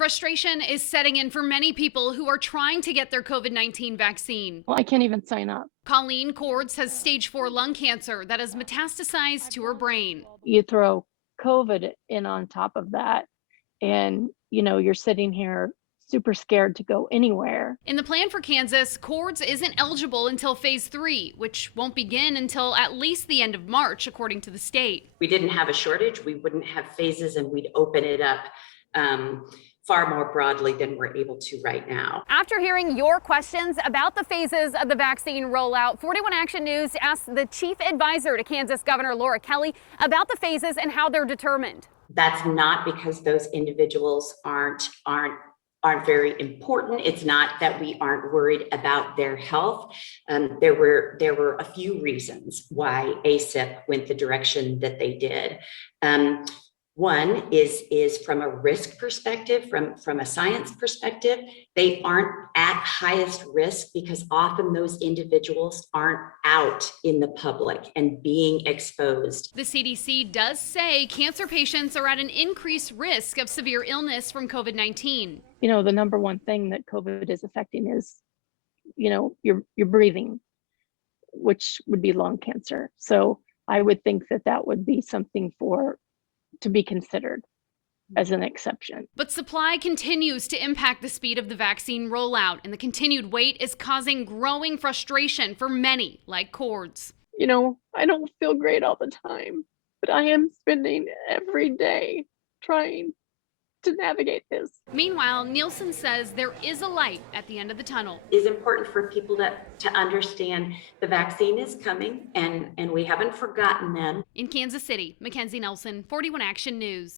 Frustration is setting in for many people who are trying to get their COVID-19 vaccine. Well, I can't even sign up. Colleen Cords has stage 4 lung cancer that has metastasized to her brain. You throw COVID in on top of that, and you're sitting here super scared to go anywhere. In the plan for Kansas, Cords isn't eligible until phase 3, which won't begin until at least the end of March, according to the state. We didn't have a shortage, we wouldn't have phases, and we'd open it up far more broadly than we're able to right now. After hearing your questions about the phases of the vaccine rollout, 41 Action News asked the chief advisor to Kansas Governor Laura Kelly about the phases and how they're determined. That's not because those individuals aren't very important. It's not that we aren't worried about their health. There were a few reasons why ACIP went the direction that they did. One is from a risk perspective, from a science perspective, they aren't at highest risk because often those individuals aren't out in the public and being exposed. The CDC does say cancer patients are at an increased risk of severe illness from COVID-19. The number one thing that COVID is affecting is, your breathing, which would be lung cancer. So I would think that would be something to be considered as an exception. But supply continues to impact the speed of the vaccine rollout, and the continued wait is causing growing frustration for many, like Cords. I don't feel great all the time, but I am spending every day trying to navigate this. Meanwhile, Nielsen says there is a light at the end of the tunnel. It's important for people to understand the vaccine is coming and we haven't forgotten them. In Kansas City, Mackenzie Nelson, 41 Action News.